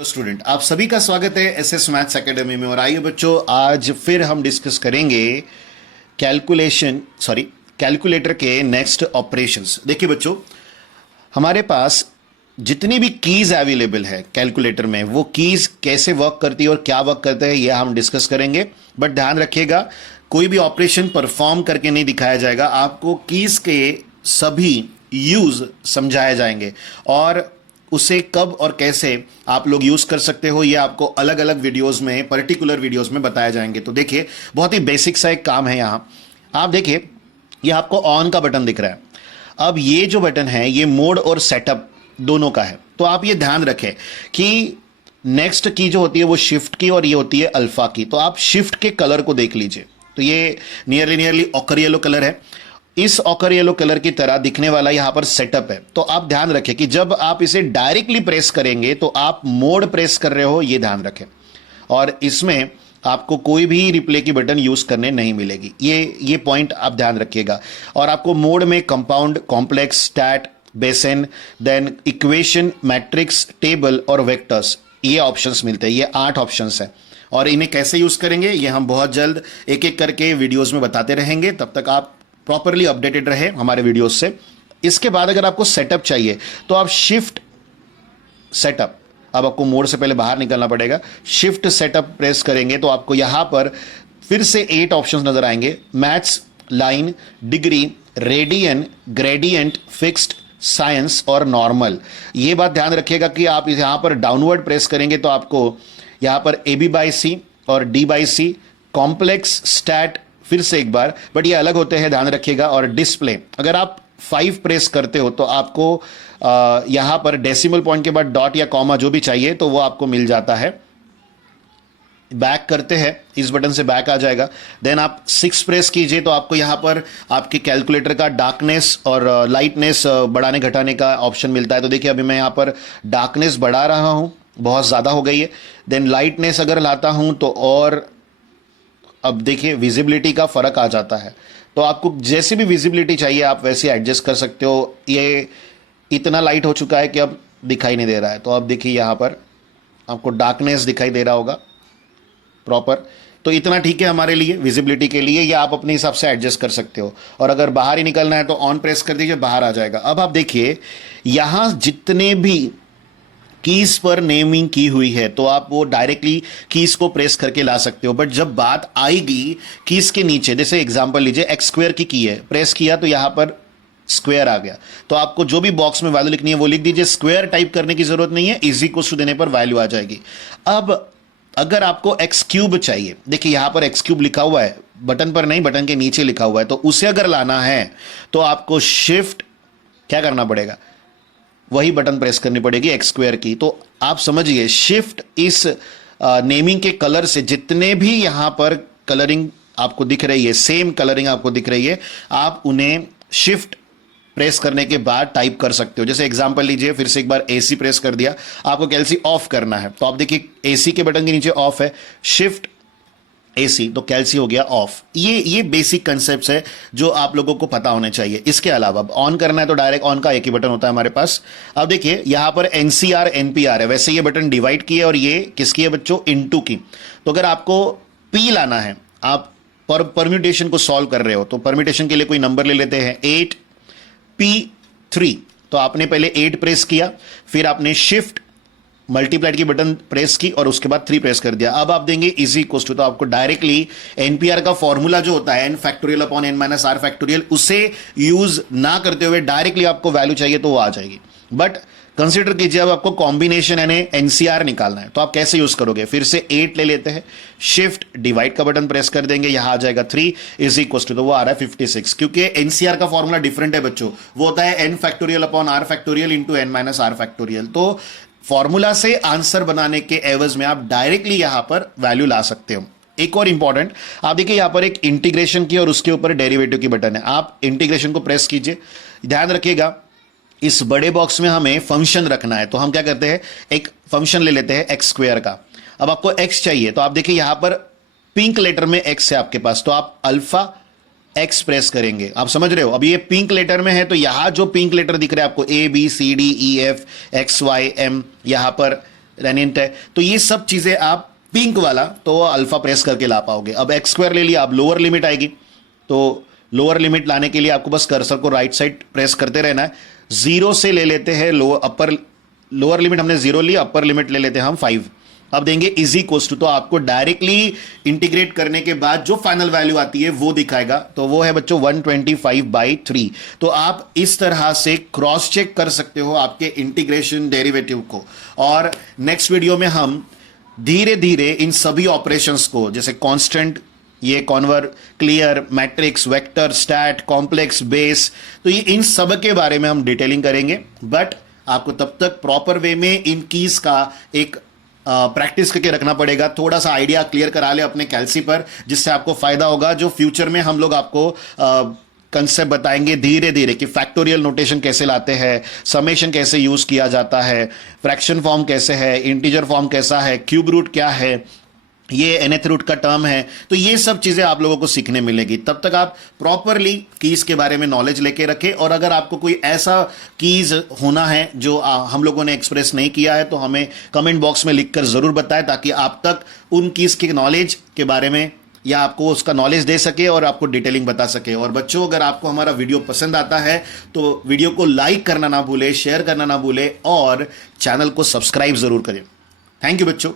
Student आप सभी का स्वागत है एसएस मैथ्स एकेडमी में। और आइए बच्चों, आज फिर हम डिस्कस करेंगे कैलकुलेटर के नेक्स्ट ऑपरेशंस। देखिए बच्चों, हमारे पास जितनी भी कीज अवेलेबल है कैलकुलेटर में, वो कीज कैसे वर्क करती है और क्या वर्क करता है ये हम डिस्कस करेंगे। बट ध्यान रखिएगा, कोई भी ऑपरेशन परफॉर्म करके नहीं दिखाया जाएगा, आपको कीज के सभी यूज समझाए जाएंगे और उसे कब और कैसे आप लोग यूज कर सकते हो ये आपको अलग अलग वीडियोस में, पर्टिकुलर वीडियोस में बताया जाएंगे। तो देखिए, बहुत ही बेसिक सा एक काम है। यहां आप देखिए, ये आपको ऑन का बटन दिख रहा है। अब ये जो बटन है ये मोड और सेटअप दोनों का है। तो आप ये ध्यान रखें कि नेक्स्ट की जो होती है वो शिफ्ट की और ये होती है अल्फा की। तो आप शिफ्ट के कलर को देख लीजिए, तो ये नियरली ऑकर येलो कलर है। इस ऑकर येलो कलर की तरह दिखने वाला यहां पर सेटअप है। तो आप ध्यान रखें कि जब आप इसे डायरेक्टली प्रेस करेंगे तो आप मोड प्रेस कर रहे हो, ये ध्यान रखें। और इसमें आपको कोई भी रिप्ले की बटन यूज करने नहीं मिलेगी, ये पॉइंट आप ध्यान रखिएगा। और आपको मोड में कंपाउंड, कॉम्प्लेक्स, स्टैट, बेसन, देन इक्वेशन, मैट्रिक्स, टेबल और वेक्टर्स, ये ऑप्शंस मिलते हैं। ये 8 ऑप्शंस हैं और इन्हें कैसे यूज करेंगे ये हम बहुत जल्द एक एक करके वीडियोस में बताते रहेंगे। तब तक आप प्रॉपरली अपडेटेड रहे हमारे वीडियोस से। इसके बाद अगर आपको सेटअप चाहिए तो आप शिफ्ट सेटअप, अब आपको मोड से पहले बाहर निकलना पड़ेगा, शिफ्ट सेटअप प्रेस करेंगे तो आपको यहां पर फिर से 8 ऑप्शंस नजर आएंगे। Maths, line, degree, radian, gradient, fixed, science और नॉर्मल। ये बात ध्यान रखिएगा कि आप यहां पर डाउनवर्ड प्रेस करेंगे तो आपको यहां पर AB/C और D/C, कॉम्प्लेक्स, स्टैट, फिर से एक बार, बट ये अलग होते हैं, ध्यान रखिएगा। और डिस्प्ले, अगर आप 5 प्रेस करते हो तो आपको यहां पर डेसिमल पॉइंट के बाद डॉट या कॉमा जो भी चाहिए तो वो आपको मिल जाता है। बैक करते हैं, इस बटन से बैक आ जाएगा। देन आप 6 प्रेस कीजिए तो आपको यहां पर आपके कैलकुलेटर का डार्कनेस और लाइटनेस बढ़ाने घटाने का ऑप्शन मिलता है। तो देखिए, अभी मैं यहां पर डार्कनेस बढ़ा रहा हूं, बहुत ज्यादा हो गई है। देन लाइटनेस अगर लाता हूं तो, और अब देखिए विजिबिलिटी का फर्क आ जाता है। तो आपको जैसी भी विजिबिलिटी चाहिए आप वैसे एडजस्ट कर सकते हो। ये इतना लाइट हो चुका है कि अब दिखाई नहीं दे रहा है। तो अब देखिए यहां पर आपको डार्कनेस दिखाई दे रहा होगा प्रॉपर। तो इतना ठीक है हमारे लिए, विजिबिलिटी के लिए, या आप अपने हिसाब से एडजस्ट कर सकते हो। और अगर बाहर ही निकलना है तो ऑन प्रेस कर दीजिए, बाहर आ जाएगा। अब आप देखिए, यहां जितने भी कीज पर नेमिंग की हुई है तो आप वो डायरेक्टली कीज को प्रेस करके ला सकते हो। बट जब बात आएगी कीज के नीचे, जैसे एग्जांपल लीजिए, एक्स स्क्वायर की है, प्रेस किया तो यहां पर स्क्वायर आ गया। तो आपको जो भी बॉक्स में वैल्यू लिखनी है वो लिख दीजिए, स्क्वायर टाइप करने की जरूरत नहीं है, इज इक्वल टू देने पर वैल्यू आ जाएगी। अब अगर आपको एक्स क्यूब चाहिए, देखिए यहां पर एक्स क्यूब लिखा हुआ है, बटन पर नहीं, बटन के नीचे लिखा हुआ है। तो उसे अगर लाना है तो आपको शिफ्ट क्या करना पड़ेगा, वही बटन प्रेस करनी पड़ेगी, एक्स स्क्वायर की। तो आप समझिए, शिफ्ट इस नेमिंग के कलर से जितने भी यहां पर कलरिंग आपको दिख रही है, सेम कलरिंग आपको दिख रही है, आप उन्हें शिफ्ट प्रेस करने के बाद टाइप कर सकते हो। जैसे एग्जांपल लीजिए, फिर से एक बार AC प्रेस कर दिया, आपको कैलसी ऑफ करना है तो आप देखिए AC के बटन के नीचे ऑफ है, शिफ्ट AC तो कैलसी हो गया ऑफ। ये बेसिक कंसेप्ट है जो आप लोगों को पता होने चाहिए। इसके अलावा ऑन करना है तो डायरेक्ट ऑन का एक ही बटन होता है हमारे पास। अब देखिए यहां पर NCR NPR है, वैसे ये बटन डिवाइड की है और ये किसकी है बच्चों, इनटू की। तो अगर आपको P लाना है, आप परम्यूटेशन को सॉल्व कर रहे हो, तो परम्यूटेशन के लिए कोई नंबर ले लेते हैं, 8P3। तो आपने पहले 8 प्रेस किया, फिर आपने शिफ्ट मल्टीप्लाइड की बटन प्रेस की और उसके बाद 3 प्रेस कर दिया। अब आप देंगे इज इक्वल टू, तो आपको डायरेक्टली एनपीआर का फॉर्मूला जो होता है n⁻⁻r⁻, उसे यूज ना करते हुए डायरेक्टली आपको वैल्यू चाहिए तो वो आ जाएगी। बट कंसीडर कीजिए, अब आपको कॉम्बिनेशन यानी एनसीआर निकालना है तो आप कैसे यूज करोगे, फिर से 8 ले लेते हैं, शिफ्ट डिवाइड का बटन प्रेस कर देंगे, यहां आ जाएगा 3 इज इक्वल टू, तो वो आ रहा है 56। क्योंकि एनसीआर का फॉर्मूला डिफरेंट है बच्चों, वो होता है n⁻⁻r⁻ इंटू n⁻r⁻। तो फॉर्मूला से आंसर बनाने के एवज में आप डायरेक्टली यहां पर वैल्यू ला सकते हो। एक और इंपॉर्टेंट, आप देखिए यहां पर एक इंटीग्रेशन की और उसके ऊपर डेरिवेटिव की बटन है, आप इंटीग्रेशन को प्रेस कीजिए। ध्यान रखिएगा, इस बड़े बॉक्स में हमें फंक्शन रखना है, तो हम क्या करते हैं, एक फंक्शन ले लेते हैं एक्स स्क्वायर का। अब आपको एक्स चाहिए तो आप देखिए यहां पर पिंक लेटर में एक्स है आपके पास, तो आप अल्फा एक्स प्रेस करेंगे। आप समझ रहे हो, अब ये पिंक लेटर में है तो यहां जो पिंक लेटर दिख रहा है आपको A B C D E F X Y M, यहां पर रेनिएंट है। तो ये सब चीजें आप पिंक वाला तो अल्फा प्रेस करके ला पाओगे। अब एक्स स्क्वायर ले लिया, अब लोअर लिमिट आएगी, तो लोअर लिमिट लाने के लिए आपको बस कर्सर को राइट साइड प्रेस करते रहना है। जीरो से ले लेते हैं लोअर लिमिट हमने जीरो ली, अपर लिमिट ले लेते हैं हम 5। अब देंगे इज इक्वल्स टू, तो आपको डायरेक्टली इंटीग्रेट करने के बाद जो फाइनल वैल्यू आती है वो दिखाएगा, तो वो है बच्चों 125/3। तो आप इस तरह से क्रॉस चेक कर सकते हो आपके इंटीग्रेशन डेरिवेटिव को। और नेक्स्ट वीडियो में हम धीरे धीरे इन सभी ऑपरेशंस को, जैसे कांस्टेंट, ये conv, clear, matrix, vector, stat, complex, base, तो ये इन सब के बारे में हम डिटेलिंग करेंगे। बट आपको तब तक प्रॉपर वे में इन कीज का एक प्रैक्टिस करके रखना पड़ेगा, थोड़ा सा आइडिया क्लियर करा ले अपने कैलसी पर, जिससे आपको फायदा होगा। जो फ्यूचर में हम लोग आपको कंसेप्ट बताएंगे धीरे धीरे कि फैक्टोरियल नोटेशन कैसे लाते हैं, समेशन कैसे यूज किया जाता है, फ्रैक्शन फॉर्म कैसे है, इंटीजर फॉर्म कैसा है, क्यूब रूट क्या है, ये nth रूट का टर्म है। तो ये सब चीजें आप लोगों को सीखने मिलेगी। तब तक आप प्रॉपरली कीज के बारे में नॉलेज लेके रखें। और अगर आपको कोई ऐसा कीज होना है जो हम लोगों ने एक्सप्रेस नहीं किया है, तो हमें कमेंट बॉक्स में लिखकर जरूर बताएं, ताकि आप तक उन कीज के नॉलेज के बारे में या आपको उसका नॉलेज दे सके और आपको डिटेलिंग बता सके। और बच्चों, अगर आपको हमारा वीडियो पसंद आता है तो वीडियो को लाइक करना ना भूले, शेयर करना ना भूले और चैनल को सब्सक्राइब जरूर करें। थैंक यू बच्चों।